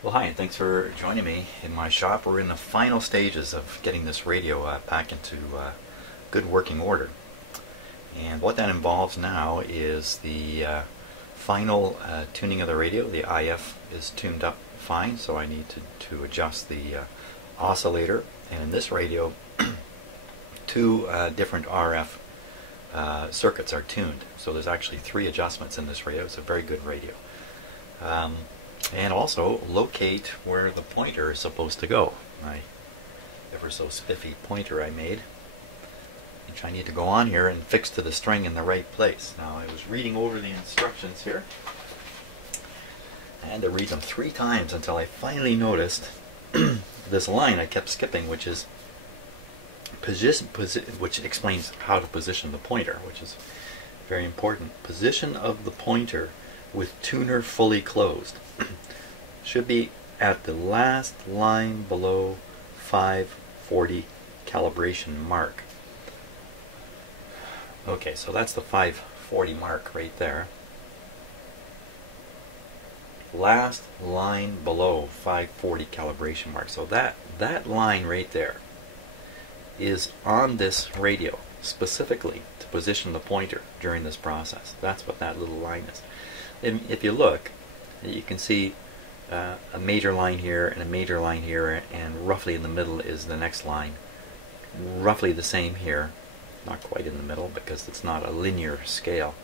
Well, hi, and thanks for joining me in my shop. We're in the final stages of getting this radio back into good working order. And what that involves now is the final tuning of the radio. The IF is tuned up fine, so I need to adjust the oscillator. And in this radio, two different RF circuits are tuned. So there's actually 3 adjustments in this radio. It's a very good radio. And also locate where the pointer is supposed to go. My ever so spiffy pointer I made, which I need to go on here and fix to the string in the right place. Now I was reading over the instructions here. I had to read them 3 times until I finally noticed this line I kept skipping, which is which explains how to position the pointer, which is very important. Position of the pointer with tuner fully closed. Should be at the last line below 540 calibration mark. Okay, so that's the 540 mark right there. Last line below 540 calibration mark. So that line right there is on this radio specifically to position the pointer during this process. That's what that little line is. And if you look, you can see a major line here and a major line here, and roughly in the middle is the next line. Roughly the same here, not quite in the middle because it's not a linear scale.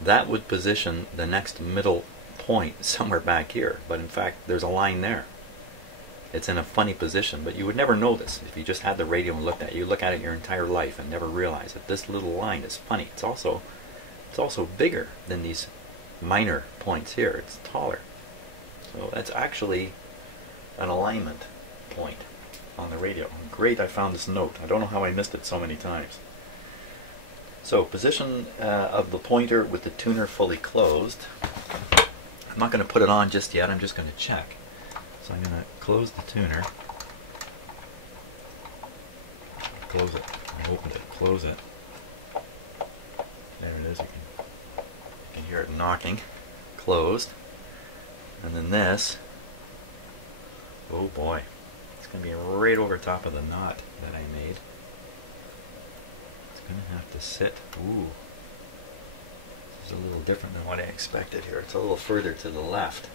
That would position the next middle point somewhere back here, but in fact there's a line there. It's in a funny position, but you would never know this if you just had the radio and looked at it. You look at it your entire life and never realize that this little line is funny. It's also bigger than these minor points here. It's taller. So that's actually an alignment point on the radio. Great, I found this note. I don't know how I missed it so many times. So position of the pointer with the tuner fully closed. I'm not going to put it on just yet. I'm just going to check. So I'm going to close the tuner. Close it. I opened it. Close it. There it is. You can hear it knocking. Closed. And then this, oh boy, it's going to be right over top of the knot that I made. It's going to have to sit. Ooh, this is a little different than what I expected here. It's a little further to the left.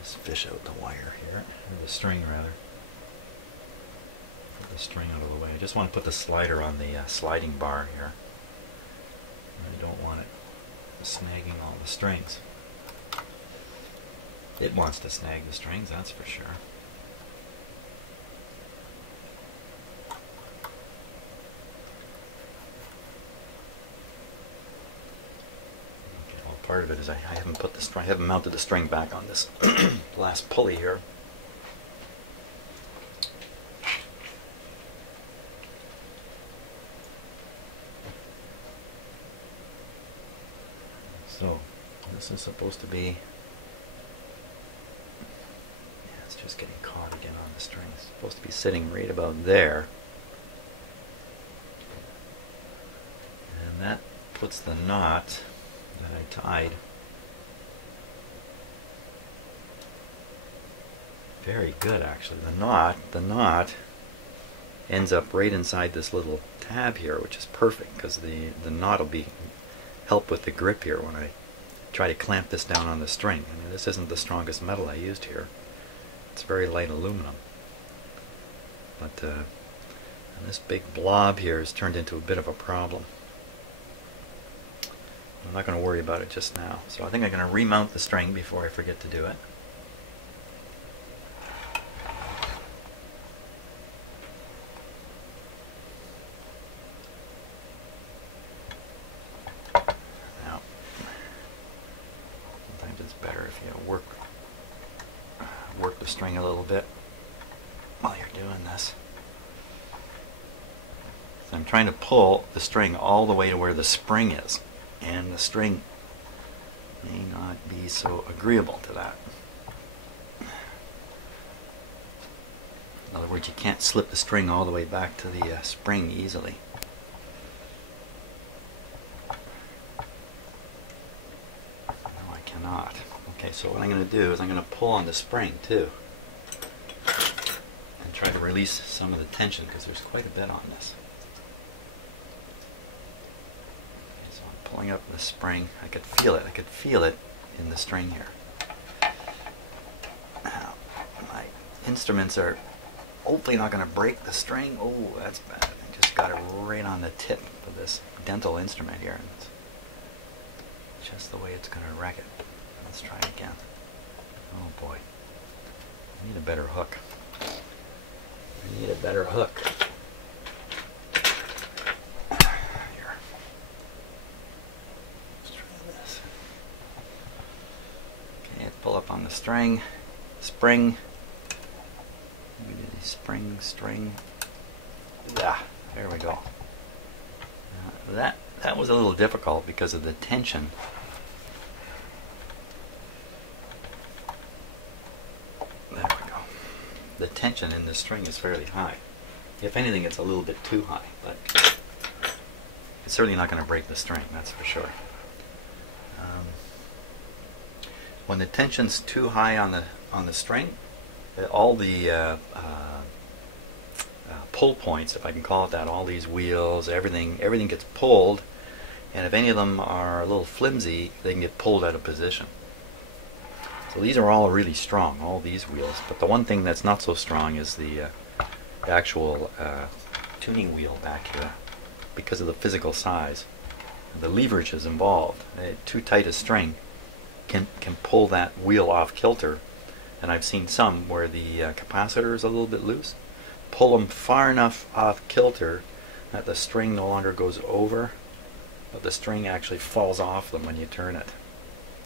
Just fish out the wire here, or the string rather. Put the string out of the way. I just want to put the slider on the sliding bar here. I don't want it snagging all the strings. It wants to snag the strings, that's for sure. Okay, well, part of it is I haven't put the string, I haven't mounted the string back on this last pulley here. So, this is supposed to be, yeah, it's just getting caught again on the string. It's supposed to be sitting right about there. And that puts the knot that I tied very good actually. The knot ends up right inside this little tab here, which is perfect because the knot will be help with the grip here when I try to clamp this down on the string. I mean, this isn't the strongest metal I used here. It's very light aluminum. But and this big blob here has turned into a bit of a problem. I'm not going to worry about it just now. So I think I'm going to remount the string before I forget to do it. Better if you work the string a little bit while you're doing this. So I'm trying to pull the string all the way to where the spring is, and the string may not be so agreeable to that. In other words, you can't slip the string all the way back to the spring easily. No, I cannot. not. Okay, so what I'm going to do is I'm going to pull on the spring too and try to release some of the tension because there's quite a bit on this. Okay, so I'm pulling up the spring. I could feel it. I could feel it in the string here. Now, my instruments are hopefully not going to break the string. Oh, that's bad. I just got it right on the tip of this dental instrument here. And it's just the way it's going to wreck it. Let's try again. Oh boy. I need a better hook. I need a better hook. Here. Let's try this. Okay, pull up on the string. Spring. We did a spring, string. Yeah, there we go. That was a little difficult because of the tension. There we go. The tension in the string is fairly high. If anything, it's a little bit too high, but it's certainly not going to break the string, that's for sure. When the tension's too high on the string, all the pull points, if I can call it that, all these wheels, everything gets pulled, and if any of them are a little flimsy, they can get pulled out of position. So these are all really strong, all these wheels, but the one thing that's not so strong is the actual tuning wheel back here, because of the physical size. The leverage is involved. Too tight a string can pull that wheel off kilter, and I've seen some where the capacitor is a little bit loose. Pull them far enough off kilter that the string no longer goes over, but the string actually falls off them when you turn it,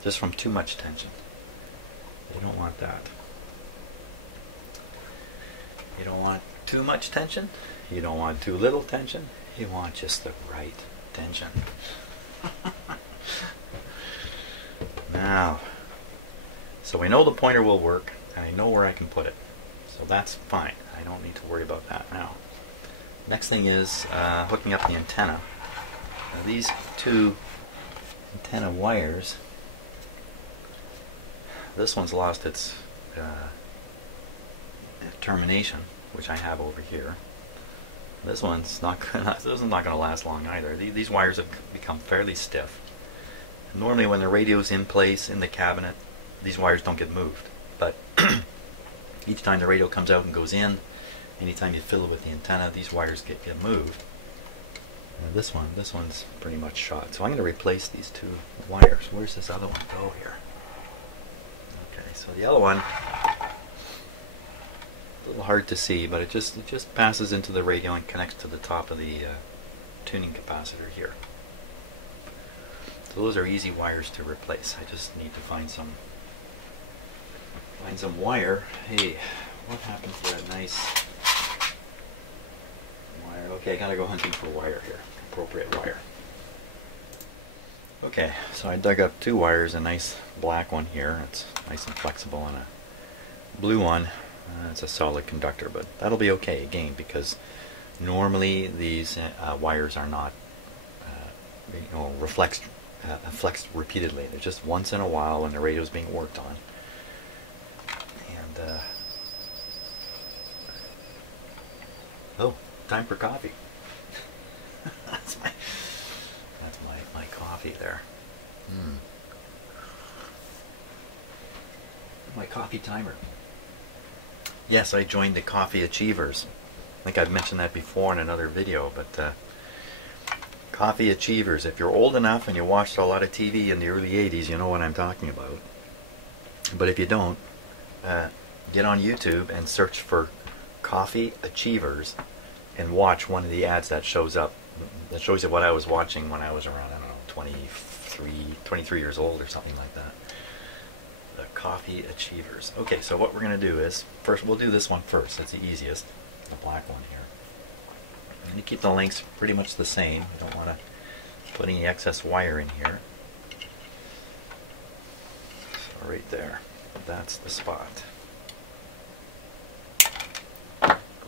just from too much tension. You don't want that. You don't want too much tension. You don't want too little tension. You want just the right tension. Now, so we know the pointer will work, and I know where I can put it. So that's fine. I don't need to worry about that now. Next thing is hooking up the antenna. Now these two antenna wires, this one's lost its termination, which I have over here. This one's not gonna, this is not going to last long either. These wires have become fairly stiff. Normally when the radio's in place in the cabinet, these wires don't get moved. But each time the radio comes out and goes in, anytime you fill it with the antenna, these wires get moved. And this one's pretty much shot. So I'm going to replace these two wires. Where's this other one go here? Okay, so the other one, a little hard to see, but it just passes into the radio and connects to the top of the tuning capacitor here. So those are easy wires to replace. I just need to find some wire. Hey, what happened to that nice wire? Okay, I gotta go hunting for wire here. Appropriate wire. Okay, so I dug up two wires, a nice black one here. It's nice and flexible, and a blue one. It's a solid conductor, but that'll be okay again, because normally these wires are not flexed repeatedly. They're just once in a while when the radio is being worked on. And oh, time for coffee. that's my coffee there. My coffee timer. Yes, I joined the Coffee Achievers. I think I've mentioned that before in another video, but Coffee Achievers, if you're old enough and you watched a lot of TV in the early 80s, you know what I'm talking about. But if you don't, get on YouTube and search for Coffee Achievers and watch one of the ads that shows up. That shows you what I was watching when I was around, I don't know, 23 years old or something like that. The Coffee Achievers. Okay, so what we're going to do is, first we'll do this one first. That's the easiest, the black one here. I'm going to keep the lengths pretty much the same. You don't want to put any excess wire in here. So right there, that's the spot.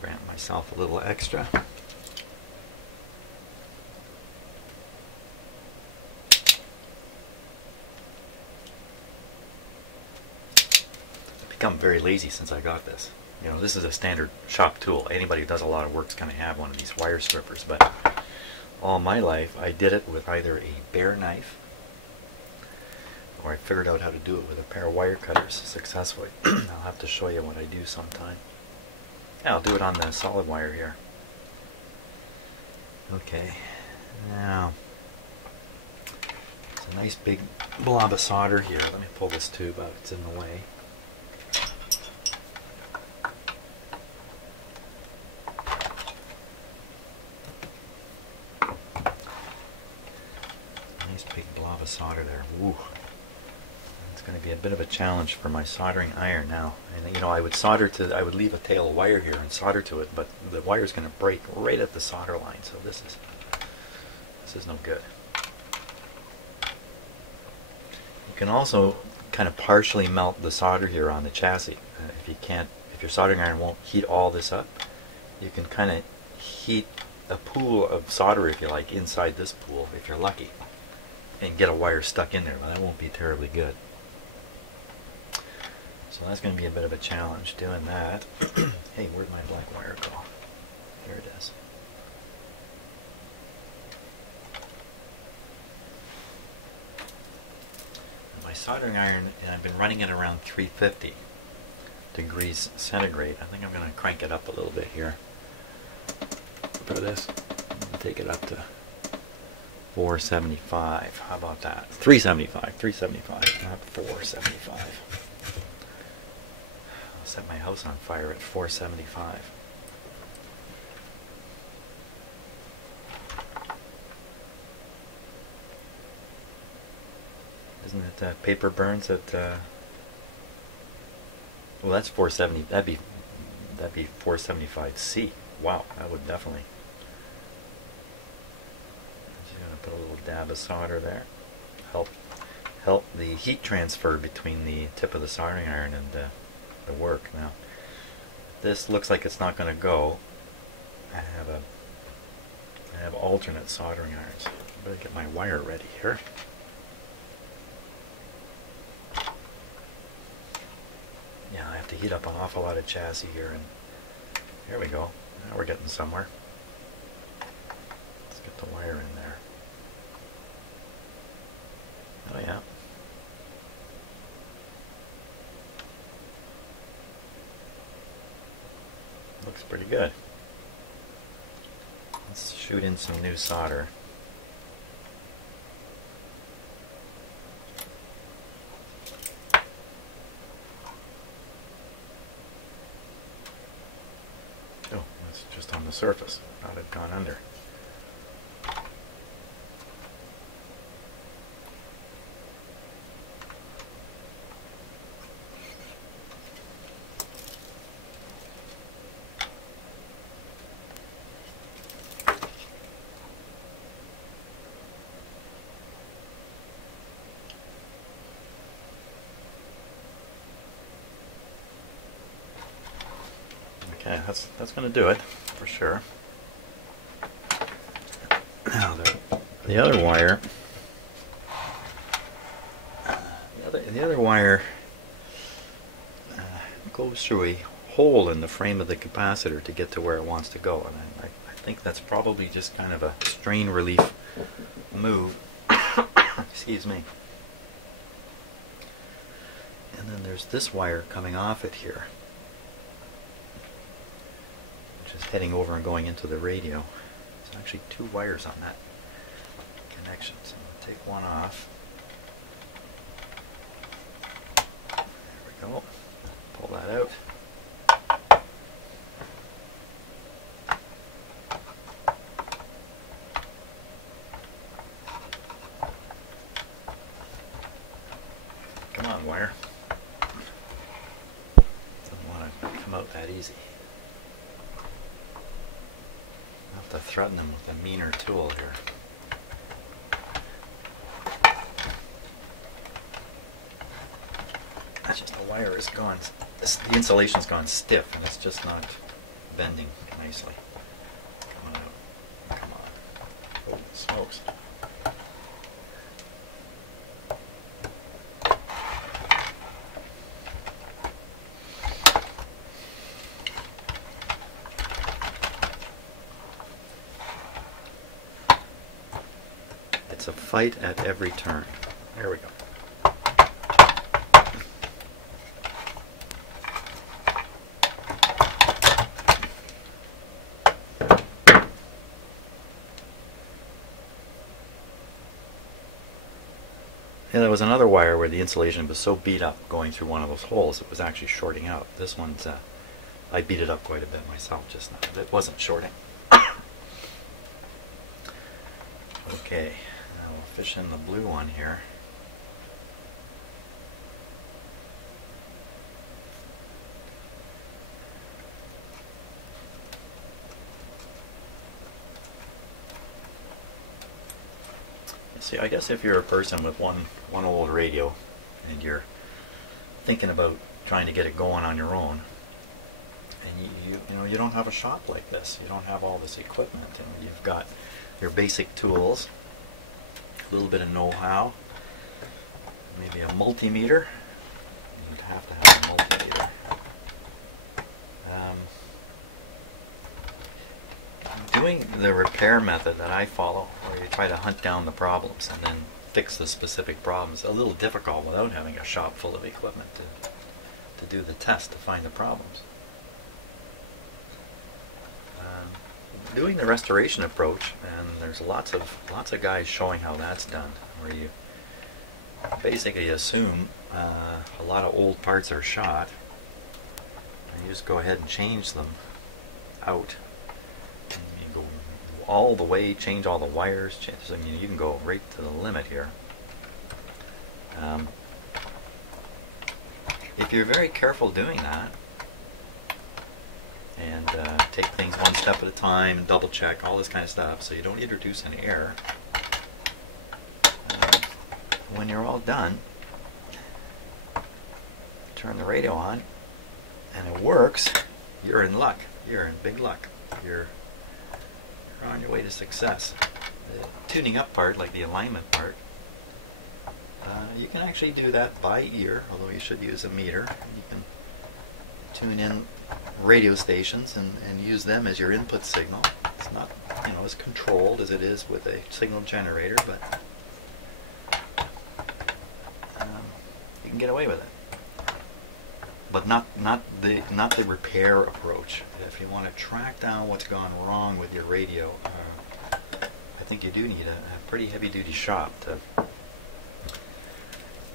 Grant myself a little extra. become very lazy since I got this. You know, this is a standard shop tool. Anybody who does a lot of work is going to have one of these wire strippers, but all my life I did it with either a bare knife, or I figured out how to do it with a pair of wire cutters successfully. I'll have to show you what I do sometime. Yeah, I'll do it on the solid wire here. Okay, now it's a nice big blob of solder here. Let me pull this tube out, it's in the way. Nice big blob of solder there. Woo. It's going to be a bit of a challenge for my soldering iron now. And you know, I would leave a tail of wire here and solder to it, but the wire is going to break right at the solder line, so this is no good. You can also kind of partially melt the solder here on the chassis. If your soldering iron won't heat all this up, you can kind of heat a pool of solder, if you like, inside this pool, if you're lucky, and get a wire stuck in there, but that won't be terribly good. So that's going to be a bit of a challenge doing that. Hey, where'd my black wire go? Here it is. My soldering iron, and I've been running it around 350 degrees centigrade. I think I'm going to crank it up a little bit here for this. I'm going to take it up to 475. How about that? 375. 375, not 475. I'll set my house on fire at 475. Isn't it paper burns at well, that's 470. That'd be 475C. Wow, that would definitely. Just gonna put a little dab of solder there. Help the heat transfer between the tip of the soldering iron and the work. Now, this looks like it's not going to go. I have alternate soldering irons. I better get my wire ready here. Yeah, I have to heat up an awful lot of chassis here, and here we go. Now we're getting somewhere. Let's get the wire in there. Oh yeah. Looks pretty good. Let's shoot in some new solder. Oh, that's just on the surface. Thought it had gone under. Okay, that's going to do it for sure. Now the other wire, the other wire goes through a hole in the frame of the capacitor to get to where it wants to go, and I think that's probably just kind of a strain relief move. Excuse me. And then there's this wire coming off it here, which is heading over and going into the radio. There's actually two wires on that connection, so I'm going to take one off. There we go. Pull that out. Come on, wire. Doesn't want to come out that easy. I'll have to threaten them with a meaner tool here. That's just the wire is gone. The insulation's gone stiff, and it's just not bending nicely. Come on out. Come on. Holy smokes. fight at every turn. There we go. And there was another wire where the insulation was so beat up going through one of those holes it was actually shorting out. This one's, I beat it up quite a bit myself just now. It wasn't shorting. Okay, now we'll fish in the blue one here. See, I guess if you're a person with one old radio and you're thinking about trying to get it going on your own, and you know you don't have a shop like this, you don't have all this equipment, and you've got your basic tools, a little bit of know-how, maybe a multimeter. You'd have to have a multimeter. Doing the repair method that I follow, where you try to hunt down the problems and then fix the specific problems, a little difficult without having a shop full of equipment to do the test to find the problems. Doing the restoration approach, and there's lots of guys showing how that's done, where you basically assume a lot of old parts are shot, and you just go ahead and change them out. And you go all the way, change all the wires, so you can go right to the limit here. If you're very careful doing that, and take things one step at a time and double check all this kind of stuff so you don't introduce any error, when you're all done, turn the radio on and it works, you're in luck. You're in big luck. You're on your way to success. The tuning up part, like the alignment part, you can actually do that by ear, although you should use a meter. You can tune in radio stations and use them as your input signal. It's not, you know, as controlled as it is with a signal generator, but you can get away with it. But not the repair approach. If you want to track down what's gone wrong with your radio, I think you do need a pretty heavy-duty shop to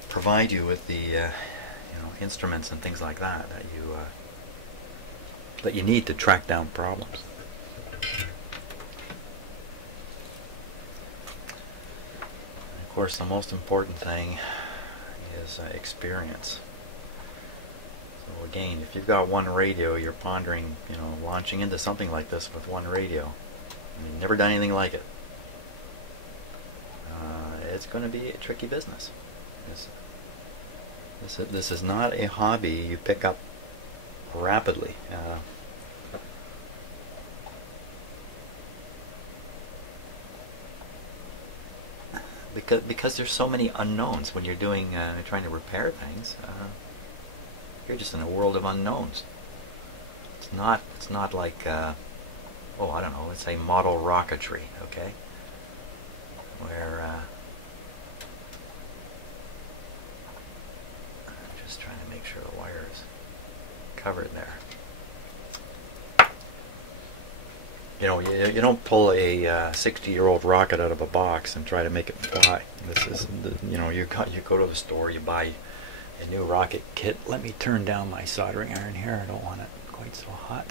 provide you with the instruments and things like that that you need to track down problems. And of course, the most important thing is experience. So again, if you've got one radio, you're pondering, launching into something like this with one radio, and you've never done anything like it, it's going to be a tricky business. This is not a hobby you pick up rapidly. Because there's so many unknowns when you're doing trying to repair things. You're just in a world of unknowns. It's not like I don't know, let's say model rocketry, okay, where I'm just trying to make sure the wire is covered there. You don't pull a 60-year-old rocket out of a box and try to make it fly. This is you go to the store, you buy a new rocket kit. Let me turn down my soldering iron here. I don't want it quite so hot.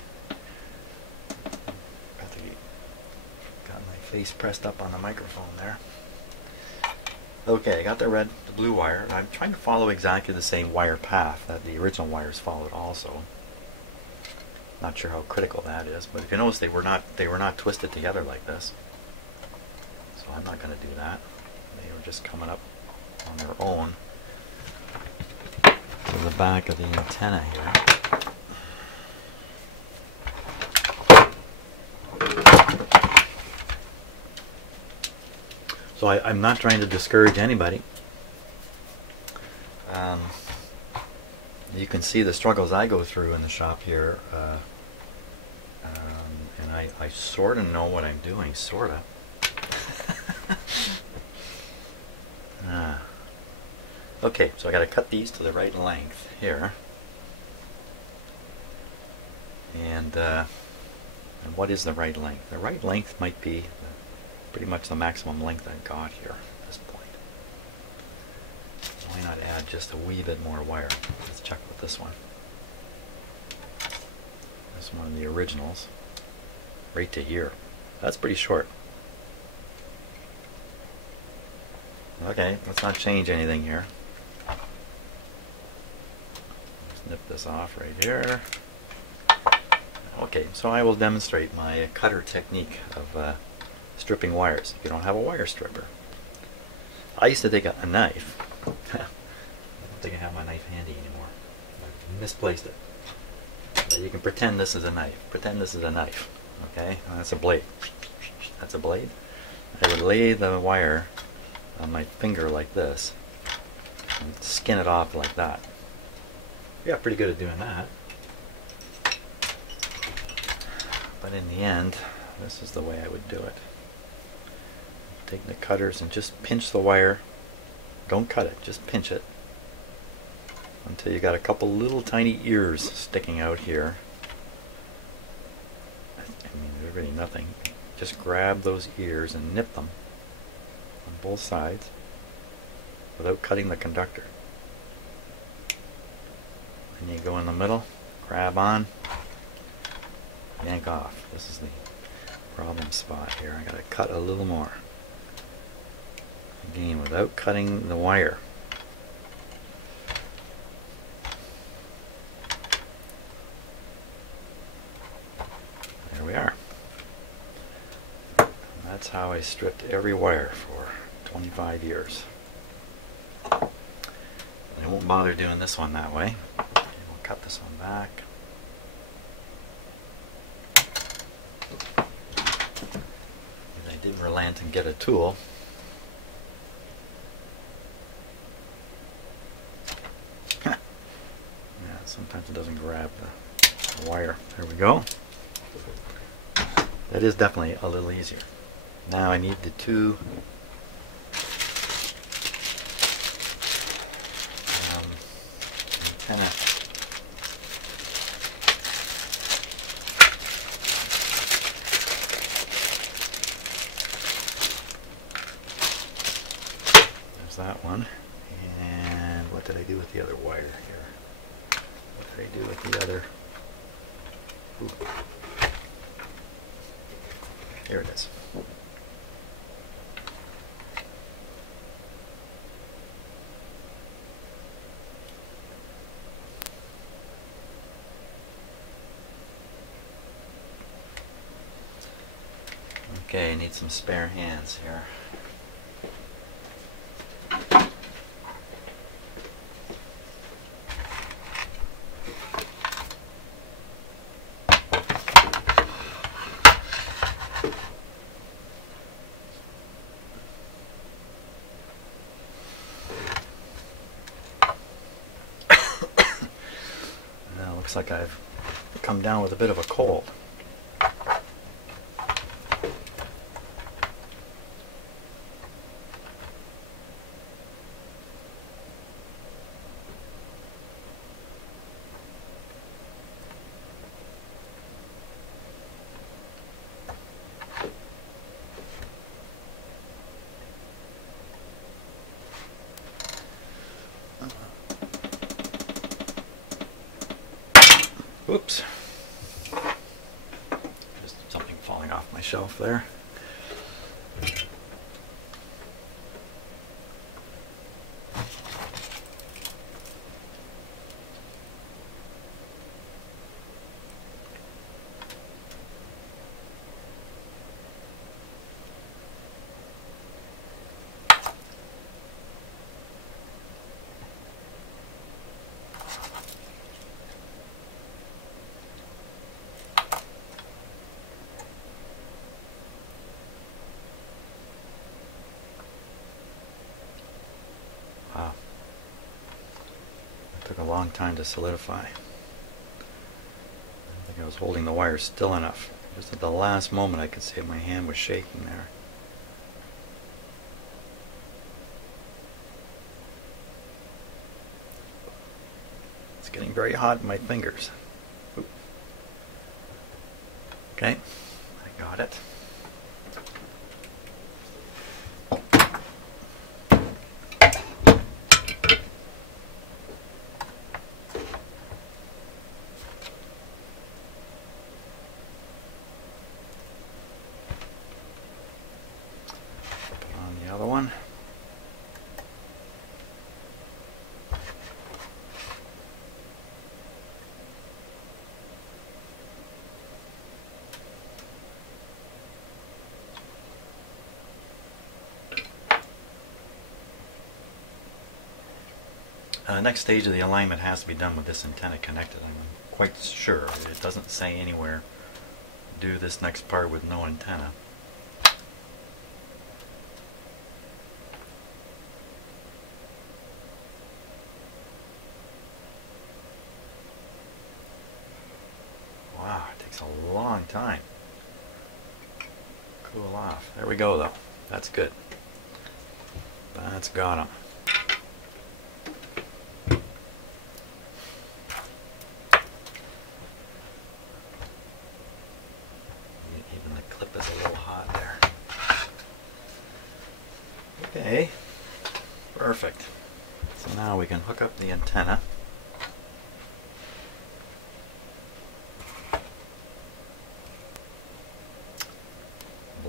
Got my face pressed up on the microphone there. Okay, I got the blue wire, and I'm trying to follow exactly the same wire path that the original wires followed also. Not sure how critical that is, but if you notice, they were not twisted together like this. So I'm not going to do that. They were just coming up on their own to the back of the antenna here. So I'm not trying to discourage anybody. You can see the struggles I go through in the shop here, and I sort of know what I'm doing, sort of. Okay, so I got to cut these to the right length here. And what is the right length? The right length might be pretty much the maximum length I've got here at this point. Why not add just a wee bit more wire? Let's check with this one. This one of the originals. Right to here. That's pretty short. Okay, let's not change anything here. Snip this off right here. Okay, so I will demonstrate my cutter technique of stripping wires if you don't have a wire stripper. I used to take a knife. I don't think I have my knife handy anymore. I misplaced it. But you can pretend this is a knife. Pretend this is a knife. Okay, and that's a blade. That's a blade. I would lay the wire on my finger like this and skin it off like that. Yeah, pretty good at doing that. But in the end, this is the way I would do it. Take the cutters and just pinch the wire. Don't cut it, just pinch it until you got a couple little tiny ears sticking out here. I mean, there's really nothing. Just grab those ears and nip them on both sides without cutting the conductor. And you go in the middle, grab on, yank off. This is the problem spot here. I gotta cut a little more. Again, without cutting the wire. There we are. That's how I stripped every wire for 25 years. I won't bother doing this one that way. We'll cut this one back. I did relent and get a tool. Yeah, sometimes it doesn't grab the wire. There we go. That is definitely a little easier. Now I need the two antenna. There's that one. And what did I do with the other wire here? What did I do with the other? Ooh. Here it is. Okay, I need some spare hands here. Now it looks like I've come down with a bit of a cold. Whoops. Just something falling off my shelf there. Wow. It took a long time to solidify. I think I was holding the wire still enough. Just at the last moment I could see my hand was shaking there. getting very hot in my fingers. Oop. Okay, I got it. The other one. Next stage of the alignment has to be done with this antenna connected. I'm quite sure. It doesn't say anywhere do this next part with no antenna. Wow, it takes a long time. Cool off. There we go though. That's good. That's got him. Even the clip is a little hot there. Okay. Perfect. So now we can hook up the antenna.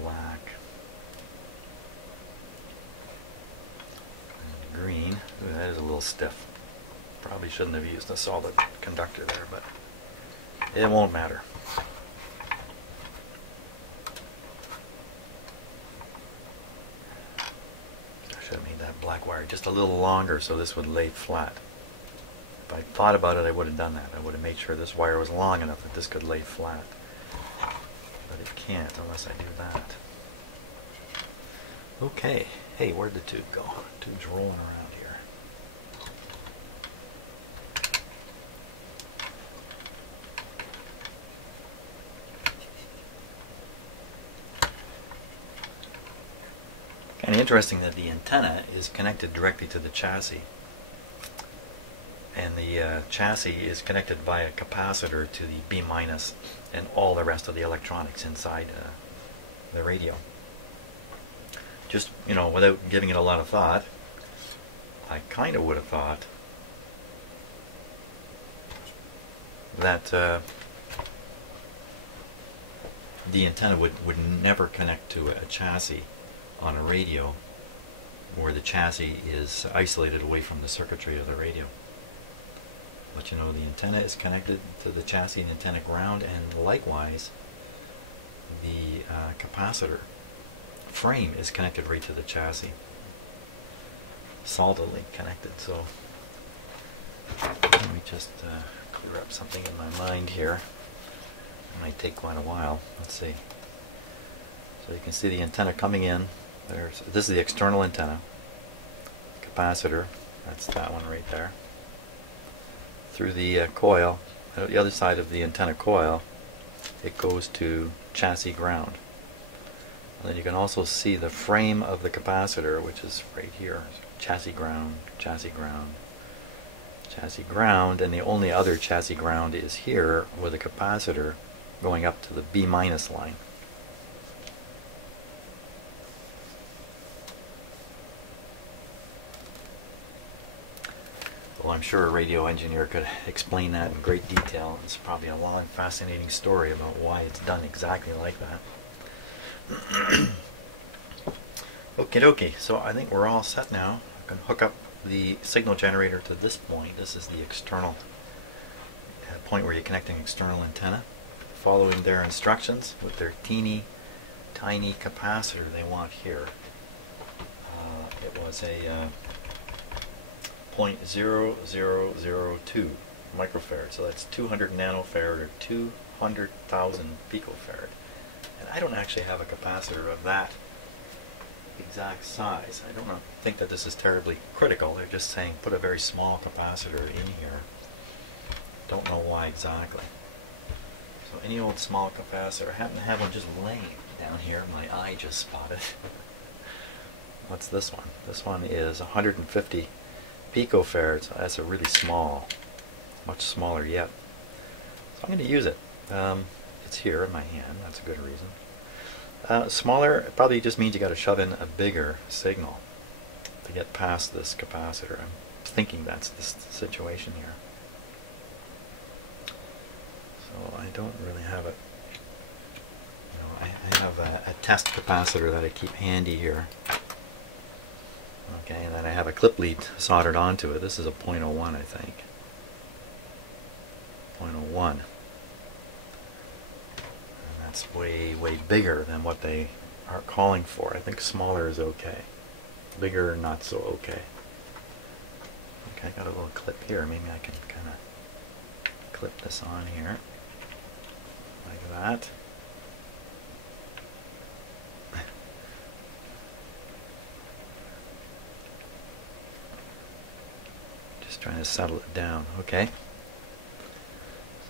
Black and green. Ooh, that is a little stiff. Probably shouldn't have used a solid conductor there, but it won't matter. I should have made that black wire just a little longer so this would lay flat. If I thought about it, I would have done that. I would have made sure this wire was long enough that this could lay flat. But it can't unless I do that. Okay. Hey, where'd the tube go? The tube's rolling around here. Kind of interesting that the antenna is connected directly to the chassis. And the chassis is connected by a capacitor to the B- and all the rest of the electronics inside the radio. Just, you know, without giving it a lot of thought, I kind of would have thought that the antenna would never connect to a chassis on a radio where the chassis is isolated away from the circuitry of the radio. But you know, the antenna is connected to the chassis and antenna ground, and likewise the capacitor frame is connected right to the chassis, solidly connected. So let me just clear up something in my mind here. It might take quite a while. Let's see. So you can see the antenna coming in. This is the external antenna. Capacitor, that's that one right there. Through the coil, the other side of the antenna coil, it goes to chassis ground. And then you can also see the frame of the capacitor, which is right here. Chassis ground, chassis ground, chassis ground, and the only other chassis ground is here with a capacitor going up to the B- line. Well, I'm sure a radio engineer could explain that in great detail. It's probably a long, fascinating story about why it's done exactly like that. Okie dokie, so I think we're all set now. I can hook up the signal generator to this point. This is the external point where you're connecting external antenna. Following their instructions with their teeny tiny capacitor they want here. It was a 0.0002 microfarad, so that's 200 nanofarad or 200,000 picofarad. And I don't actually have a capacitor of that exact size. I don't think that this is terribly critical. They're just saying put a very small capacitor in here. Don't know why exactly. So any old small capacitor. I happen to have one just laying down here. My eye just spotted. What's this one? This one is 150 picofarads. So that's a really small much smaller yet. So I'm going to use it. It's here in my hand. That's a good reason. Smaller probably just means you got to shove in a bigger signal to get past this capacitor. I'm thinking that's the situation here. So I don't really have it. You know, I have a test capacitor that I keep handy here. Okay, and then I have a clip lead soldered onto it. This is a 0.01, I think. 0.01. And that's way, way bigger than what they are calling for. I think smaller is okay. Bigger, not so okay. Okay, I got a little clip here. Maybe I can kind of clip this on here. Like that. Just trying to settle it down. Okay.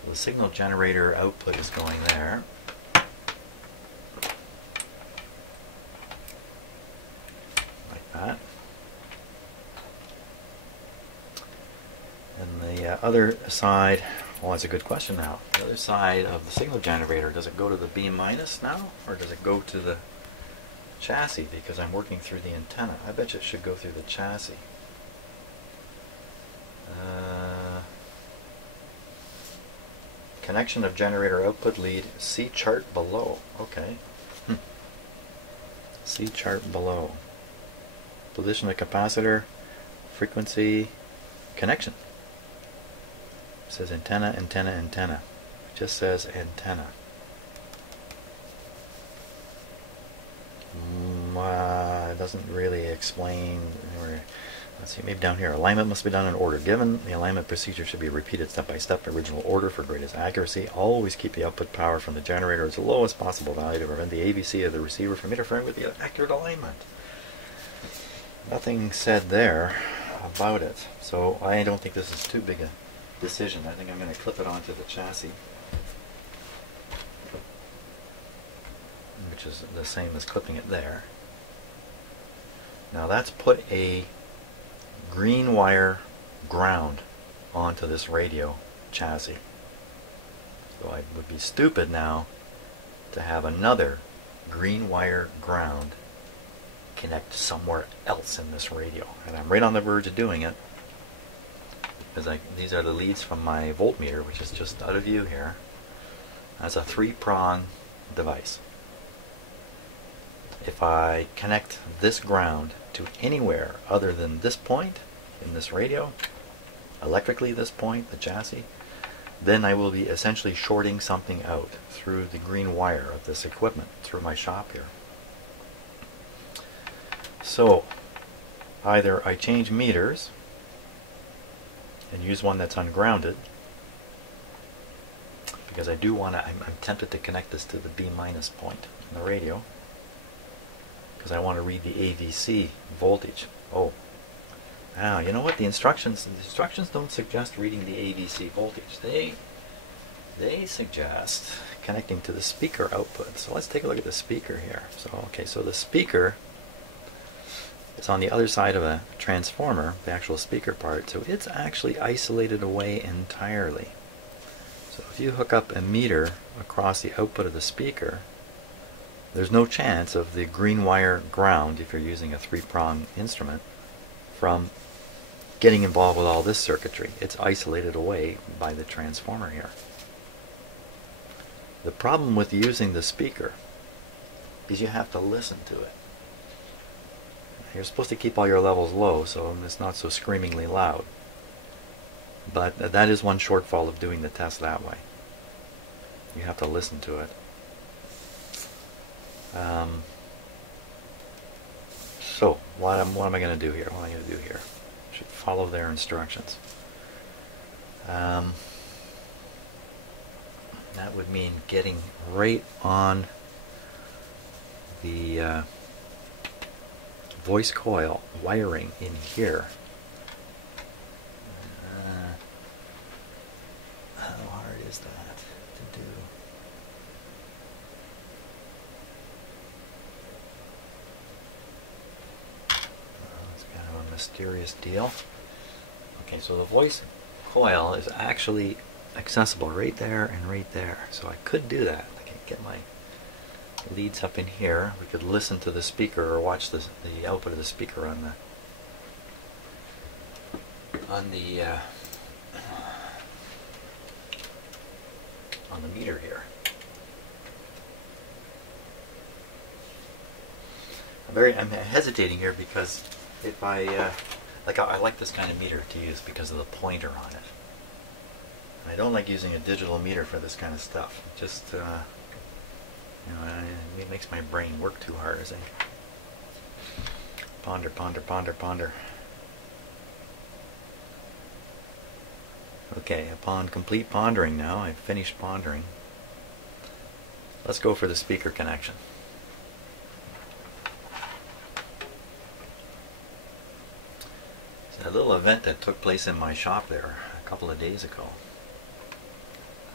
So the signal generator output is going there. Like that. And the other side, well, that's a good question now. The other side of the signal generator, does it go to the B minus now, or does it go to the chassis? Because I'm working through the antenna. I bet you it should go through the chassis. Connection of generator output lead, see chart below. Okay. See chart below. Position of capacitor, frequency, connection. It says antenna, antenna, antenna. It just says antenna. It doesn't really explain. Let's see, maybe down here. Alignment must be done in order given. The alignment procedure should be repeated step by step in original order for greatest accuracy. Always keep the output power from the generator as low as possible value to prevent the AVC of the receiver from interfering with the accurate alignment. Nothing said there about it. So I don't think this is too big a decision. I think I'm going to clip it onto the chassis, which is the same as clipping it there. Now that's put a green wire ground onto this radio chassis. So I would be stupid now to have another green wire ground connect somewhere else in this radio. And I'm right on the verge of doing it, because these are the leads from my voltmeter, which is just out of view here. That's a 3-prong device. If I connect this ground to anywhere other than this point in this radio, electrically this point, the chassis, then I will be essentially shorting something out through the green wire of this equipment, through my shop here. So either I change meters and use one that's ungrounded, because I do want to, I'm tempted to connect this to the B minus point in the radio, because I want to read the AVC voltage. Oh, now you know what? The instructions don't suggest reading the AVC voltage. They suggest connecting to the speaker output. So let's take a look at the speaker here. So okay, so the speaker is on the other side of a transformer, the actual speaker part. So it's actually isolated away entirely. So if you hook up a meter across the output of the speaker, there's no chance of the green wire ground, if you're using a 3-prong instrument, from getting involved with all this circuitry. It's isolated away by the transformer here. The problem with using the speaker is you have to listen to it. You're supposed to keep all your levels low so it's not so screamingly loud. But that is one shortfall of doing the test that way. You have to listen to it. So what am I going to do here? What am I going to do here? I should follow their instructions. That would mean getting right on the voice coil wiring in here. How hard is that to do? It's kind of a mysterious deal. Okay, so the voice coil is actually accessible right there and right there. So I could do that. I can get my leads up in here. We could listen to the speaker or watch the output of the speaker on the meter here. I'm hesitating here because if I like this kind of meter to use because of the pointer on it. I don't like using a digital meter for this kind of stuff. It just it makes my brain work too hard, I think. Ponder, ponder, ponder, ponder. Okay, upon complete pondering now, I've finished pondering. Let's go for the speaker connection. A little event that took place in my shop there a couple of days ago,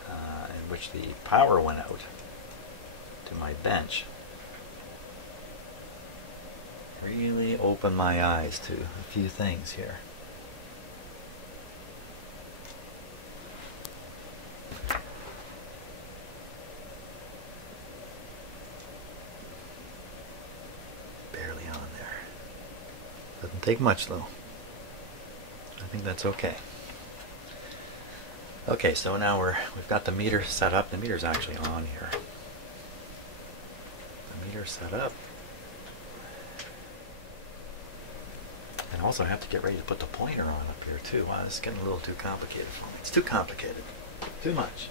in which the power went out to my bench, really opened my eyes to a few things here. Barely on there. Doesn't take much though. I think that's okay. Okay, so now we've got the meter set up. The meter's actually on here. The meter's set up. And also I have to get ready to put the pointer on up here too. Wow, this is getting a little too complicated for me. It's too complicated. Too much.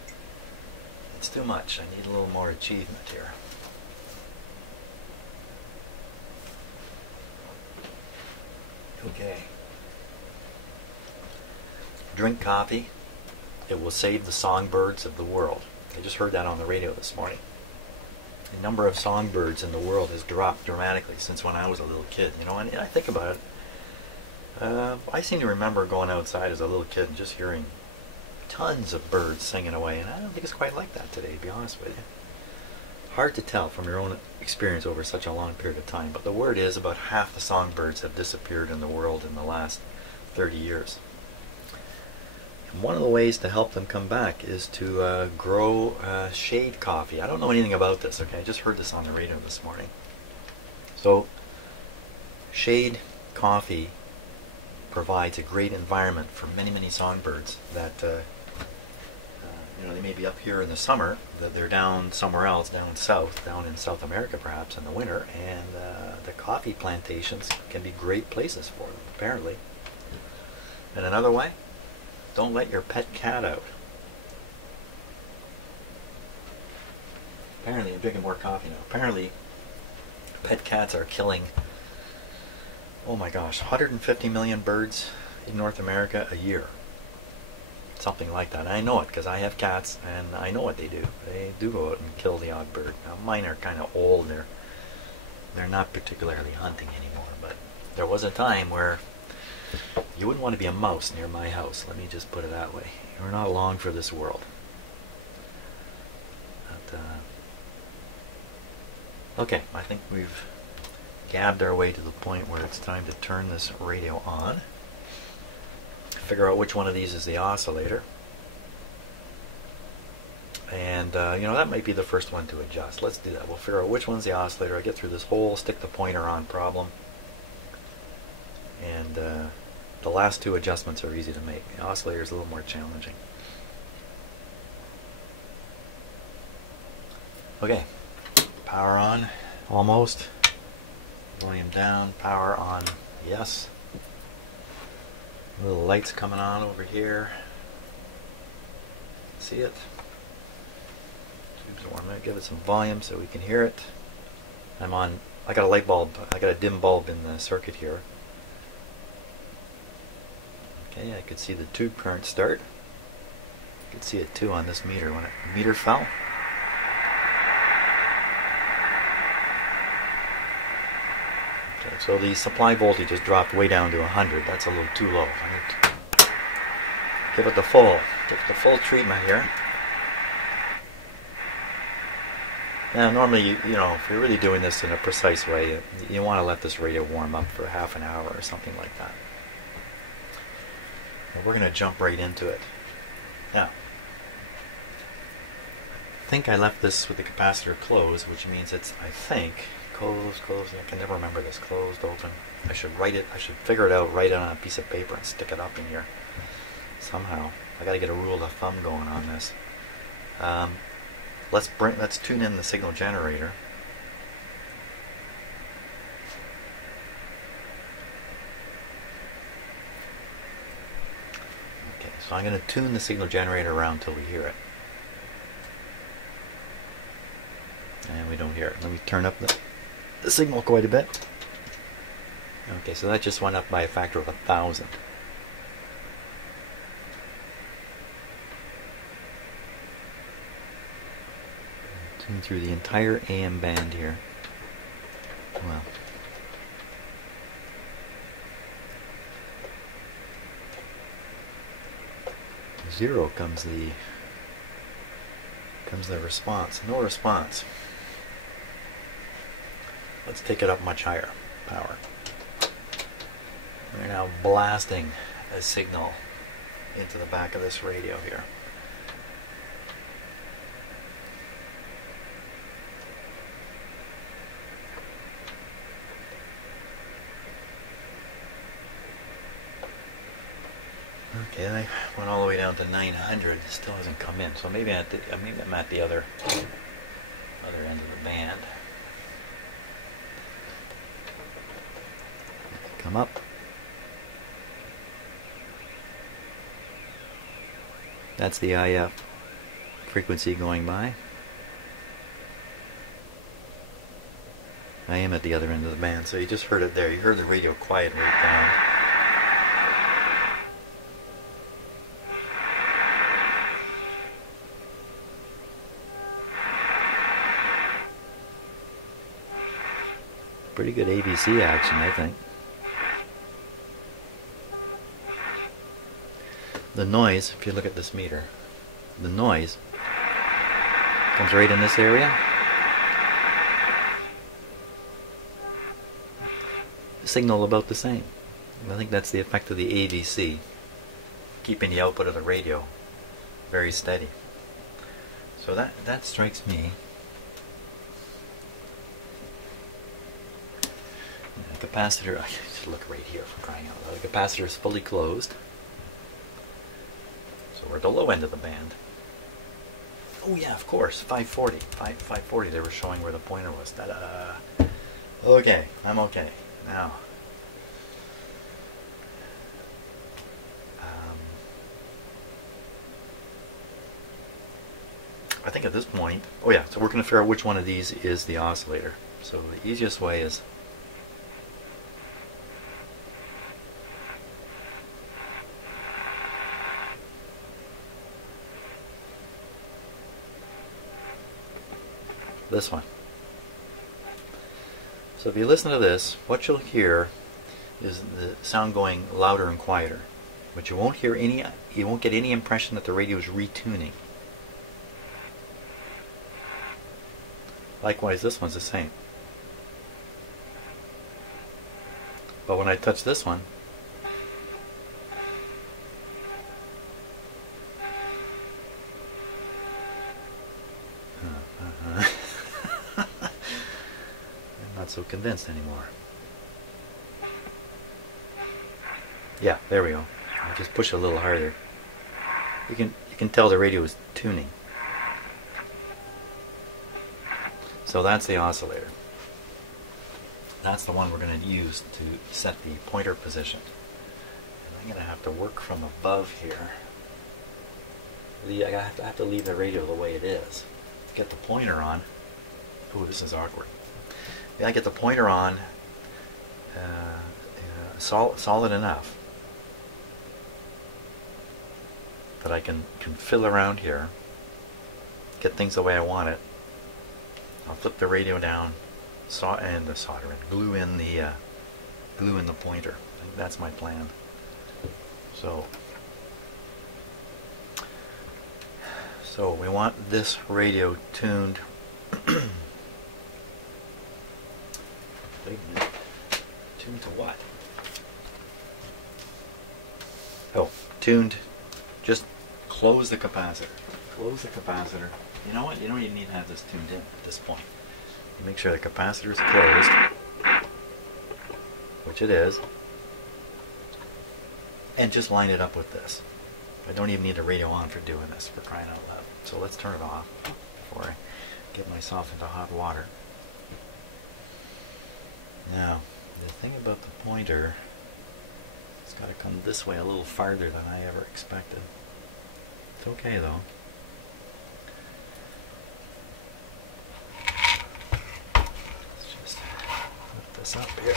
It's too much. I need a little more achievement here. Okay. Drink coffee. It will save the songbirds of the world. I just heard that on the radio this morning. The number of songbirds in the world has dropped dramatically since when I was a little kid. You know, and I think about it. I seem to remember going outside as a little kid and just hearing tons of birds singing away, and I don't think it's quite like that today, to be honest with you. Hard to tell from your own experience over such a long period of time, but the word is about half the songbirds have disappeared in the world in the last 30 years. One of the ways to help them come back is to grow shade coffee. I don't know anything about this, okay? I just heard this on the radio this morning. So, shade coffee provides a great environment for many, many songbirds that, they may be up here in the summer, that they're down somewhere else, down south, down in South America perhaps in the winter, and the coffee plantations can be great places for them, apparently. And another way, don't let your pet cat out. Apparently, I'm drinking more coffee now. Apparently, pet cats are killing, oh my gosh, 150 million birds in North America a year. Something like that. And I know it because I have cats and I know what they do. They do go out and kill the odd bird. Now, mine are kind of old. They're not particularly hunting anymore. But there was a time where you wouldn't want to be a mouse near my house. Let me just put it that way. You're not long for this world. But, okay, I think we've gabbed our way to the point where it's time to turn this radio on. Figure out which one of these is the oscillator. And, that might be the first one to adjust. Let's do that. We'll figure out which one's the oscillator. I get through this whole stick the pointer on problem. And the last two adjustments are easy to make. The oscillator is a little more challenging. Okay, power on, almost. Volume down, power on, yes. Little lights coming on over here. See it? Tube's warm. Give it some volume so we can hear it. I got a light bulb. I got a dim bulb in the circuit here. Okay, I could see the tube current start. You could see it too on this meter when the meter fell. Okay, so the supply voltage has dropped way down to 100. That's a little too low. I need to give it the full treatment here. Now, normally, if you're really doing this in a precise way, you want to let this radio warm up for half an hour or something like that. And we're going to jump right into it. Now, I think I left this with the capacitor closed, which means it's, I think, closed, I can never remember this, closed, open. I should write it, I should figure it out, write it on a piece of paper and stick it up in here somehow. I got to get a rule of thumb going on this. Let's tune in the signal generator. Okay, so I'm going to tune the signal generator around till we hear it. And we don't hear it. Let me turn up the signal quite a bit. Okay, so that just went up by a factor of 1,000. Tune through the entire AM band here. Well, zero comes the response. No response. Let's take it up much higher power. We're now blasting a signal into the back of this radio here. Okay, I went all the way down to 900. It still hasn't come in, so maybe I'm at the other end of the band. Come up. That's the IF frequency going by. I am at the other end of the band, so you just heard it there. You heard the radio quiet right down. Pretty good ABC action, I think. The noise, if you look at this meter, the noise comes right in this area. Signal about the same. I think that's the effect of the AVC, keeping the output of the radio very steady. So that strikes me. The capacitor, I should look right here for crying out loud. The capacitor is fully closed. So we're at the low end of the band. Oh yeah, of course, 540. 540, they were showing where the pointer was. Ta-da! Okay, I'm okay. Now, I think at this point, oh yeah, so we're going to figure out which one of these is the oscillator. So the easiest way is this one. So if you listen to this, what you'll hear is the sound going louder and quieter, but you won't get any impression that the radio is retuning. Likewise, this one's the same. But when I touch this one, not so convinced anymore. Yeah, there we go. I'll just push it a little harder. You can tell the radio is tuning. So that's the oscillator. That's the one we're going to use to set the pointer position. And I'm going to have to work from above here. I have to leave the radio the way it is. Get the pointer on. Ooh, this is awkward. I get the pointer on solid enough that I can fiddle around here, get things the way I want it. I'll flip the radio down, glue in the pointer. I think that's my plan. So we want this radio tuned. Wait a minute. Tuned to what? Oh, tuned, just close the capacitor. Close the capacitor. You know what? You don't even need to have this tuned in at this point. You make sure the capacitor is closed, which it is, and just line it up with this. I don't even need the radio on for doing this, for crying out loud. So let's turn it off before I get myself into hot water. Now, the thing about the pointer, it's got to come this way a little farther than I ever expected. It's okay though. Let's just lift this up here.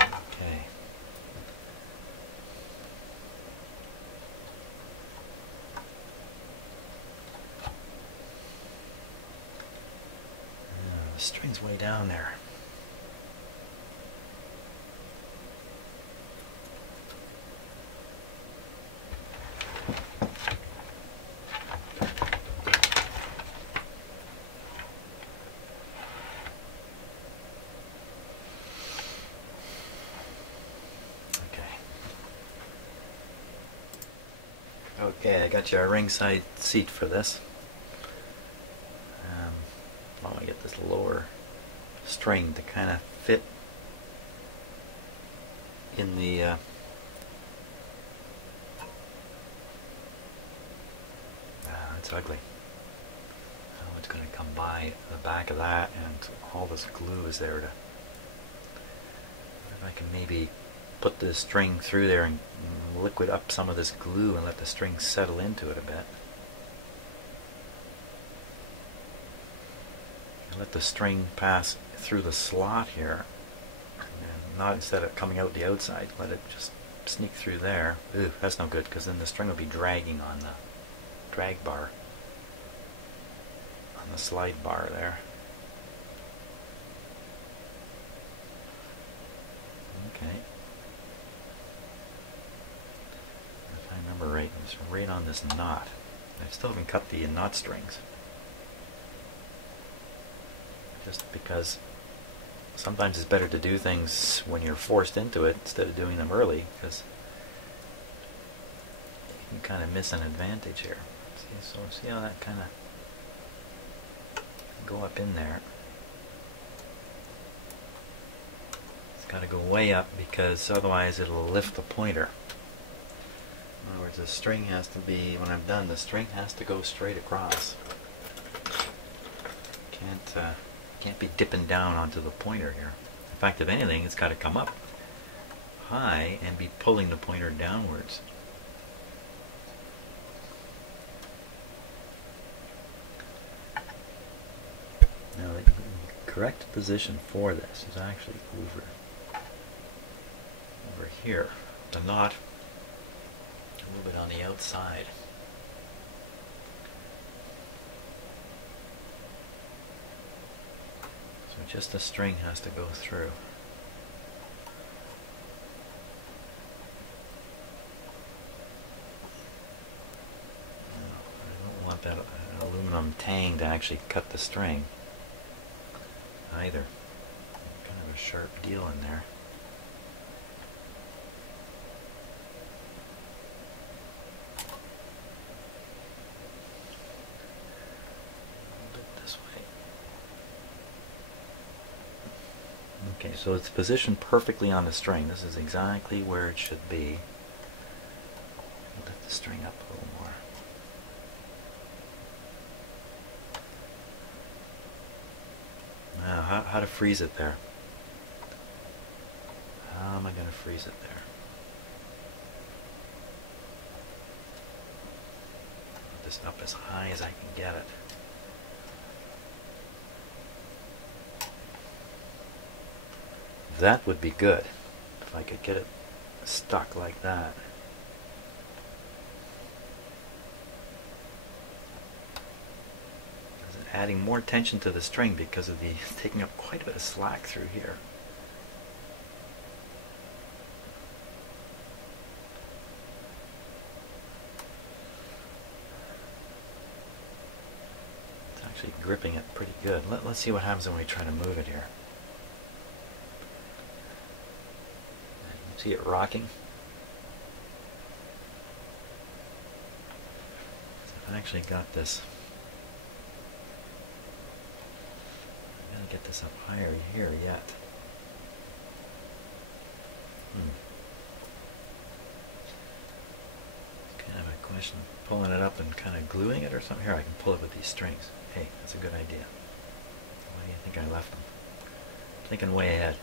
Okay. The string's way down there. Okay, I got you a ringside seat for this. I want to get this lower string to kind of fit in the it's ugly. Oh, it's going to come by the back of that, and all this glue is there to. If I can maybe put the string through there and liquid up some of this glue and let the string settle into it a bit. Let the string pass through the slot here, and not instead of coming out the outside, let it just sneak through there. Ooh, that's no good, because then the string will be dragging on the drag bar, on the slide bar there. Okay. If I remember right, it's right on this knot. I still haven't cut the knot strings. Just because sometimes it's better to do things when you're forced into it instead of doing them early, because you can kind of miss an advantage here. See how that kind of go up in there. It's got to go way up, because otherwise it'll lift the pointer. In other words, the string has to be, when I'm done, the string has to go straight across. Can't be dipping down onto the pointer here. In fact, if anything, it's got to come up high and be pulling the pointer downwards. Now, the correct position for this is actually over here. The knot a little bit on the outside. Just the string has to go through. I don't want that aluminum tang to actually cut the string either. Kind of a sharp deal in there. Okay, so it's positioned perfectly on the string. This is exactly where it should be. Lift the string up a little more. Now, how to freeze it there? How am I going to freeze it there? Put this up as high as I can get it. That would be good, if I could get it stuck like that. Adding more tension to the string because of the taking up quite a bit of slack through here. It's actually gripping it pretty good. Let's see what happens when we try to move it here. See it rocking? So I've actually got this. I gotta get this up higher here yet. Kind of a question. Pulling it up and kind of gluing it or something. Here, I can pull it with these strings. Hey, that's a good idea. Why do you think I left them? Thinking way ahead.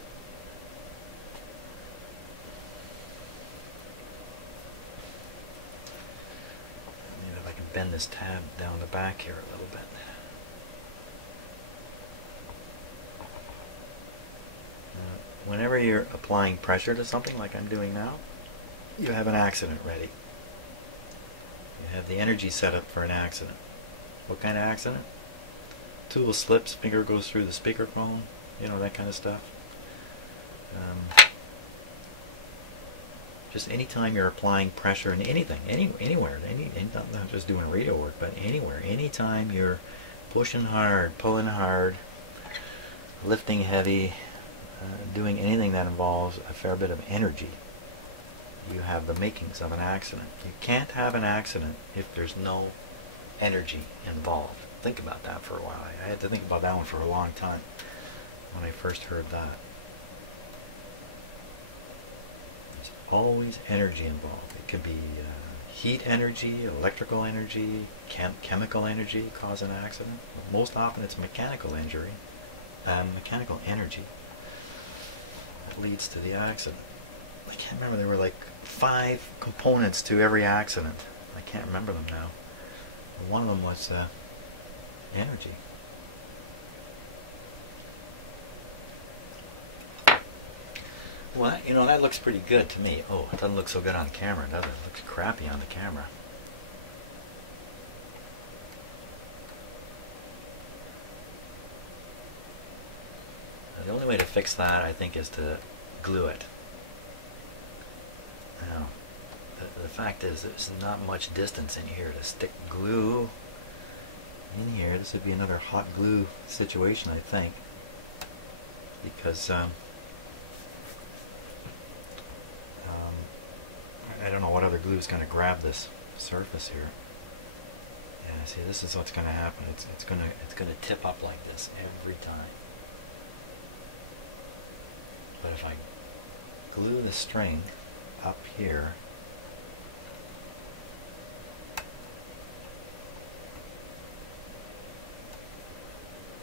Maybe if I can bend this tab down the back here a little bit. Whenever you're applying pressure to something like I'm doing now, you have an accident ready. You have the energy set up for an accident. What kind of accident? Tool slips, finger goes through the speakerphone, you know, that kind of stuff. Just anytime you're applying pressure in anything, anywhere, not just doing radio work, but anywhere, anytime you're pushing hard, pulling hard, lifting heavy, doing anything that involves a fair bit of energy, you have the makings of an accident. You can't have an accident if there's no energy involved. Think about that for a while. I had to think about that one for a long time when I first heard that. There's always energy involved. It could be heat energy, electrical energy, chemical energy cause an accident. Most often it's mechanical injury, mechanical energy that leads to the accident. I can't remember, there were like 5 components to every accident. I can't remember them now. One of them was energy. Well, that looks pretty good to me. Oh, it doesn't look so good on camera, does it? It looks crappy on the camera. The only way to fix that, I think, is to glue it. Now, the fact is, there's not much distance in here to stick glue in here. This would be another hot glue situation, I think, because I don't know what other glue is going to grab this surface here. Yeah, see, this is what's going to happen. It's going to tip up like this every time. But if I glue the string up here,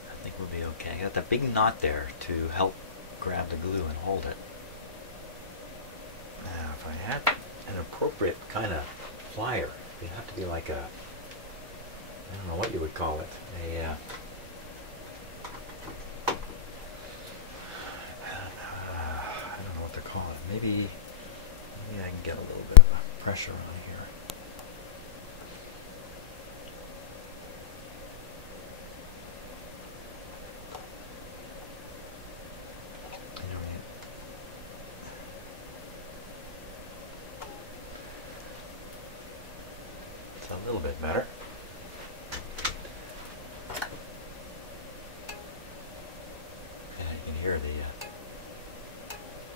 I think we'll be okay. I got that big knot there to help grab the glue and hold it. Now, if I had an appropriate kind of plier, it'd have to be like a, I don't know what you would call it, a maybe I can get a little bit of pressure on here. It's a little bit better. And you can hear the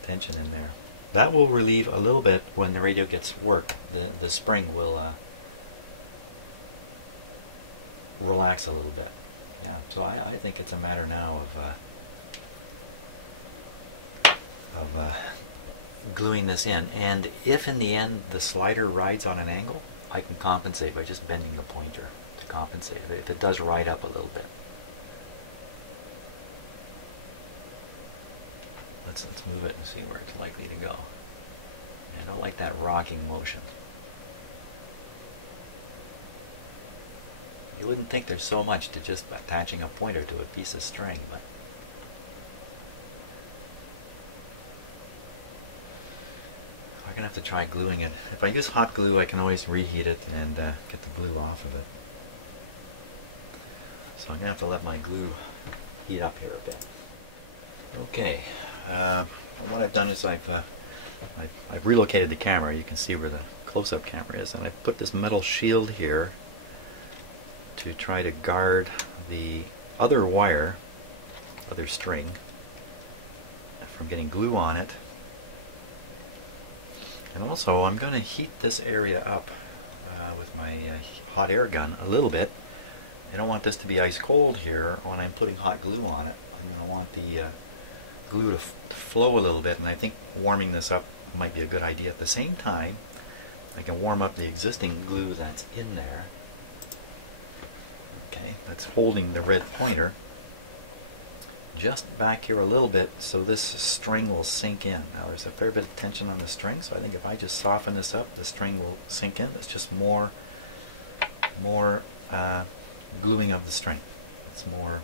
tension in there. That will relieve a little bit when the radio gets work. The spring will relax a little bit. Yeah, so I think it's a matter now of gluing this in. And if in the end the slider rides on an angle, I can compensate by just bending the pointer to compensate if it does ride up a little bit. Let's move it and see where it's likely to go. I don't like that rocking motion. You wouldn't think there's so much to just attaching a pointer to a piece of string, but I'm going to have to try gluing it. If I use hot glue, I can always reheat it and get the glue off of it. So I'm going to have to let my glue heat up here a bit. Okay. What I've done is I've relocated the camera. You can see where the close-up camera is, and I've put this metal shield here to try to guard the other wire, other string, from getting glue on it And also I'm going to heat this area up with my hot air gun a little bit. I don't want this to be ice cold here when I'm putting hot glue on it. I'm going to want the glue to flow a little bit, and I think warming this up might be a good idea. At the same time, I can warm up the existing glue that's in there. Okay, that's holding the red pointer just back here a little bit so this string will sink in. Now there's a fair bit of tension on the string, so I think if I just soften this up, the string will sink in. It's just more gluing of the string. It's more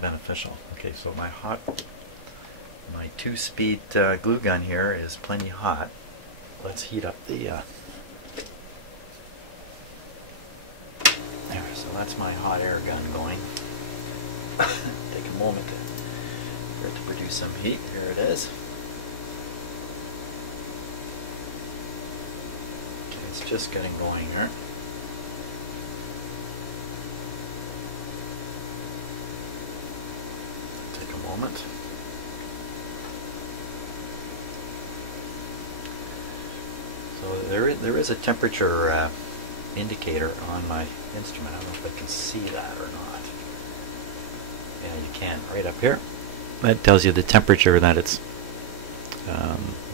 beneficial. Okay, so my 2-speed glue gun here is plenty hot. Let's heat up the there, so that's my hot air gun going. Take a moment for it to produce some heat. Here it is. Okay, it's just getting going here. Take a moment. So there is a temperature indicator on my instrument. I don't know if I can see that or not. Yeah, you can. Right up here. That tells you the temperature that it's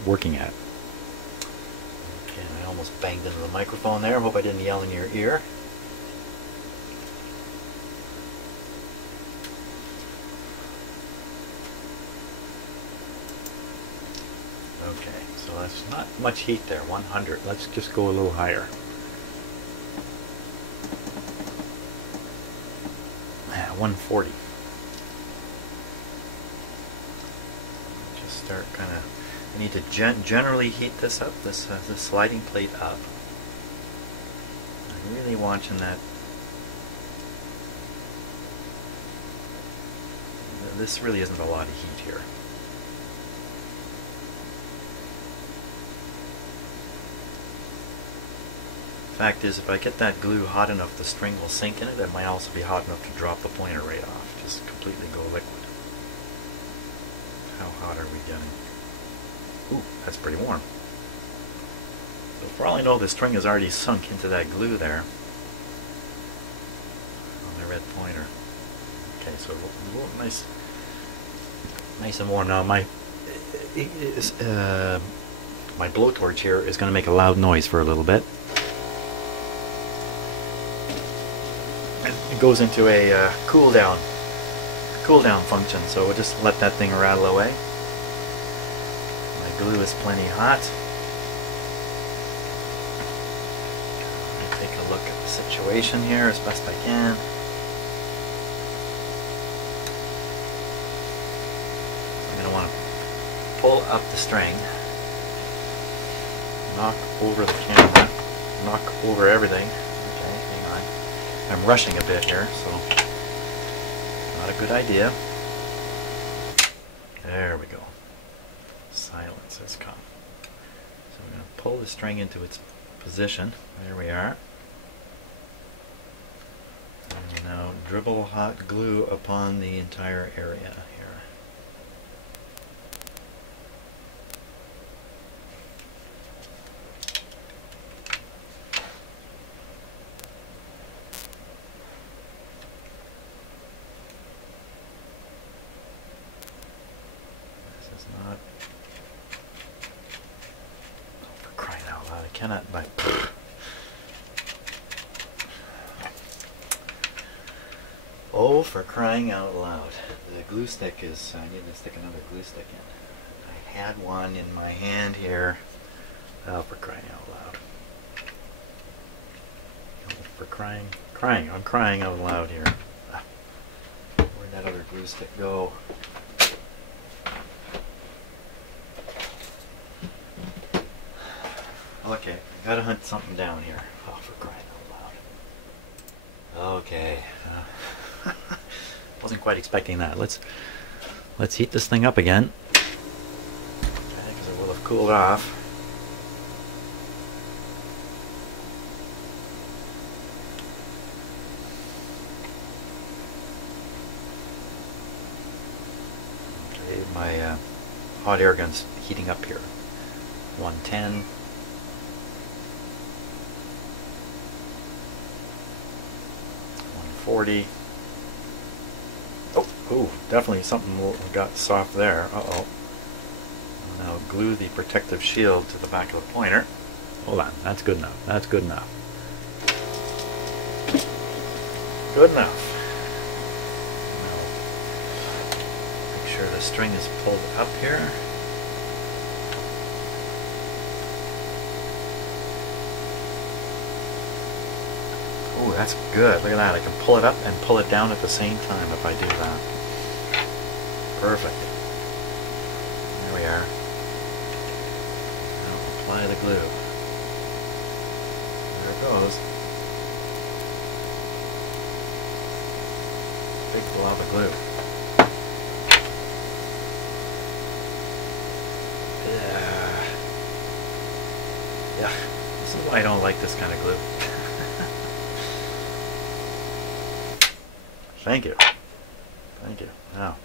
working at. Okay, I almost banged into the microphone there. Hope I didn't yell in your ear. Okay, so that's not much heat there. 100. Let's just go a little higher. 140. Just start kind of. I need to generally heat this up. This sliding plate up. I'm really watching that. This really isn't a lot of heat here. Fact is, if I get that glue hot enough, the string will sink in it. It might also be hot enough to drop the pointer right off. Just completely go liquid. How hot are we getting? Ooh, that's pretty warm. So for all I know, the string is already sunk into that glue there on the red pointer. Okay, so nice and warm. Now my blowtorch here is going to make a loud noise for a little bit. It goes into a cool down function, so we'll just let that thing rattle away. My glue is plenty hot. I'll take a look at the situation here as best I can. I'm going to want to pull up the string, knock over the camera, knock over everything. I'm rushing a bit here, so not a good idea. There we go. Silence has come. So I'm going to pull the string into its position. There we are. And now dribble hot glue upon the entire area here. Not, for crying out loud, I cannot, like, oh, for crying out loud. The glue stick is, I need to stick another glue stick in. I had one in my hand here. Oh, for crying out loud. Oh, for I'm crying out loud here. Where'd that other glue stick go? Okay, gotta hunt something down here. Oh, for crying out loud. Okay. Wasn't quite expecting that. Let's heat this thing up again. Okay, because it will have cooled off. Okay, my hot air gun's heating up here. 110. 140. Oh, ooh, definitely something got soft there. Uh-oh. Now glue the protective shield to the back of the pointer. Hold on, that's good enough. That's good enough. Good enough. Now, make sure the string is pulled up here. Ooh, that's good. Look at that. I can pull it up and pull it down at the same time if I do that. Perfect. There we are. Now apply the glue. There it goes. Big blob of glue. Yeah. This is why I don't like this kind of glue. Thank you. Thank you. Now,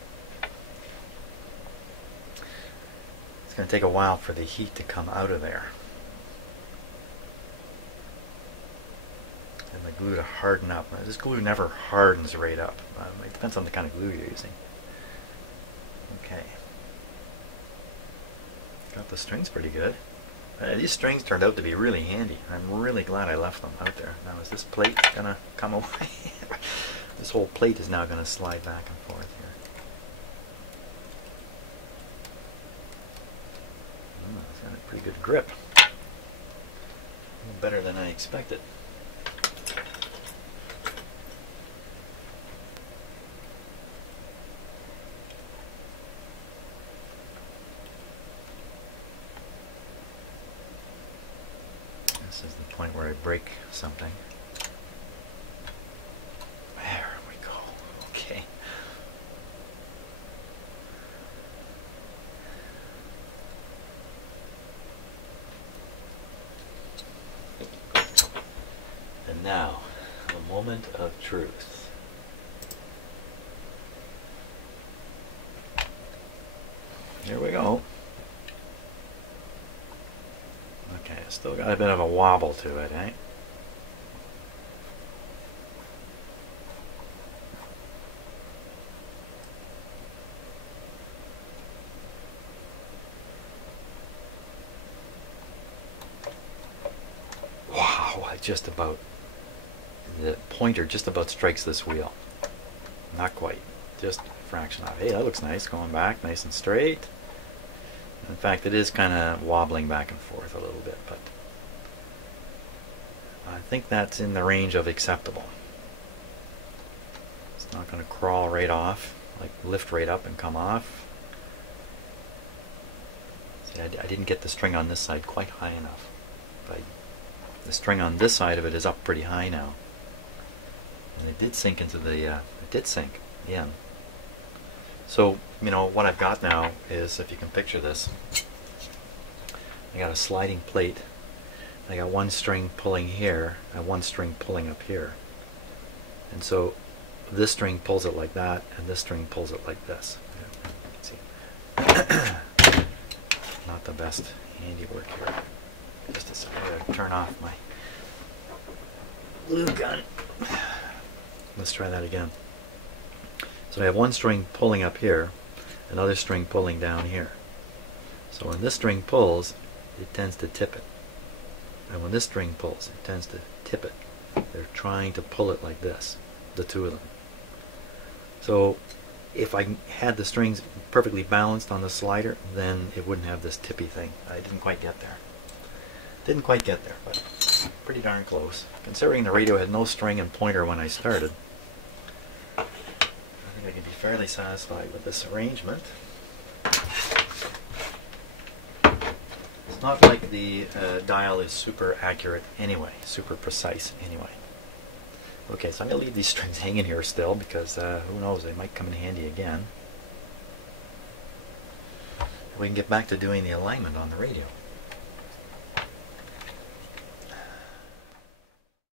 it's going to take a while for the heat to come out of there. And the glue to harden up. Now, this glue never hardens right up. It depends on the kind of glue you're using. Okay. Got the strings pretty good. These strings turned out to be really handy. I'm really glad I left them out there. Now, is this plate going to come away? This whole plate is now going to slide back and forth here. It's got a pretty good grip. A little better than I expected. This is the point where I break something. And now, the moment of truth. Here we go. Okay, it's still got a bit of a wobble to it, eh? Wow, just about, the pointer just about strikes this wheel. Not quite, just a fraction off. Hey, that looks nice, going back nice and straight. In fact, it is kind of wobbling back and forth a little bit, but I think that's in the range of acceptable. It's not going to crawl right off, like lift right up and come off. See, I didn't get the string on this side quite high enough. But the string on this side of it is up pretty high now. And it did sink into the, it did sink in. So, you know, what I've got now is, if you can picture this, I got a sliding plate. I got one string pulling here and one string pulling up here. And so this string pulls it like that, and this string pulls it like this. Let's see. Not the best handiwork here. Just a second, I'm going to turn off my glue gun. Let's try that again. So I have one string pulling up here, another string pulling down here. So when this string pulls, it tends to tip it. And when this string pulls, it tends to tip it. They're trying to pull it like this, the two of them. So if I had the strings perfectly balanced on the slider, then it wouldn't have this tippy thing. I didn't quite get there. Didn't quite get there, but pretty darn close. Considering the radio had no string and pointer when I started, I think I can be fairly satisfied with this arrangement. It's not like the dial is super accurate anyway, super precise anyway. Okay, so I'm going to leave these strings hanging here still because who knows, they might come in handy again. We can get back to doing the alignment on the radio.